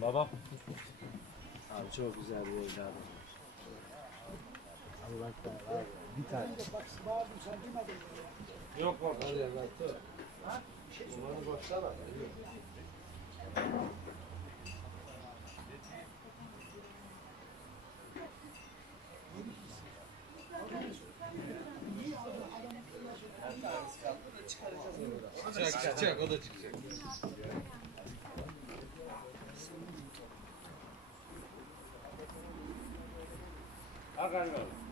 Baba. Abi çok güzel bir evladım. Allah kahretsin. Bir tane. Yok baba. Hadi evladım. Umarım boşlar var. Çıkacak, o da çıkacak. Hakan abi.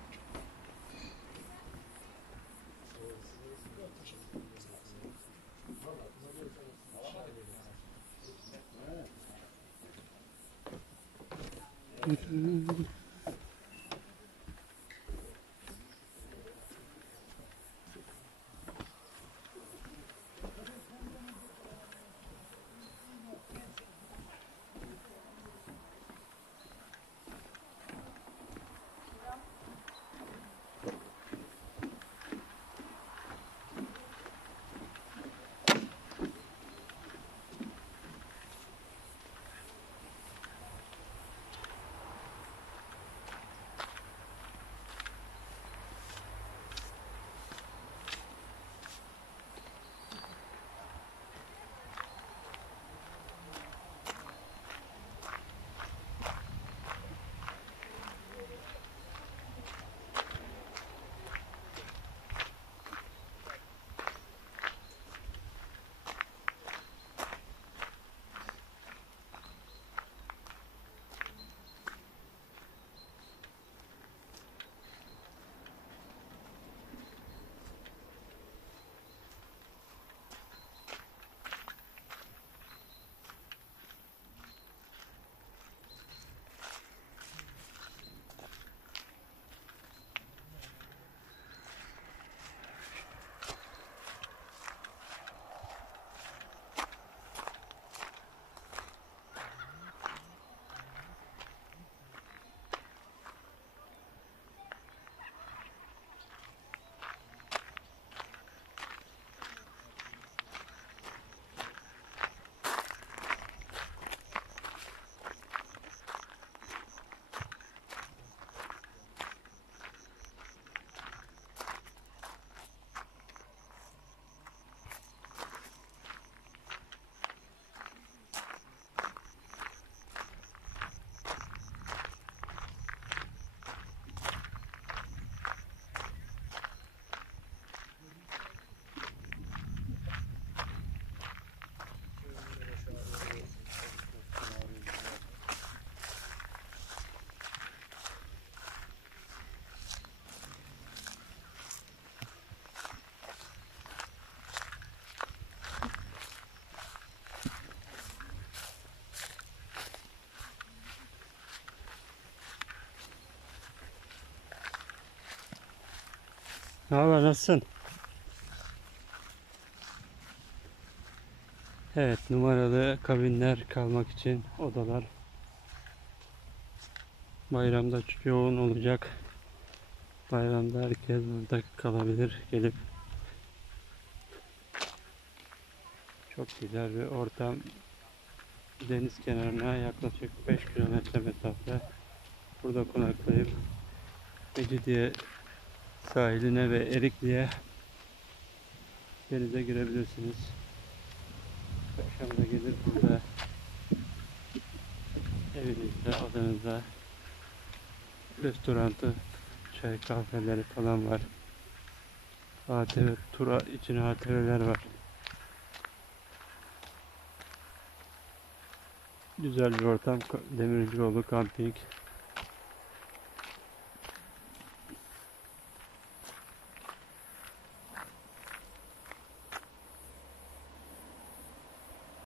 Ne haber, nasılsın? Evet, numaralı kabinler kalmak için odalar. Bayramda çok yoğun olacak. Bayramda herkes burada kalabilir gelip. Çok güzel bir ortam. Deniz kenarına yaklaşık 5 kilometre mesafe. Burada konaklayıp Mecidiye sahiline ve Erikli'ye denize girebilirsiniz. Akşam da gelir burada evinizde, odanızda restorantı, çay kahveleri falan var. ATV tura için ATV'ler var. Güzel bir ortam. Demircioğlu Camping.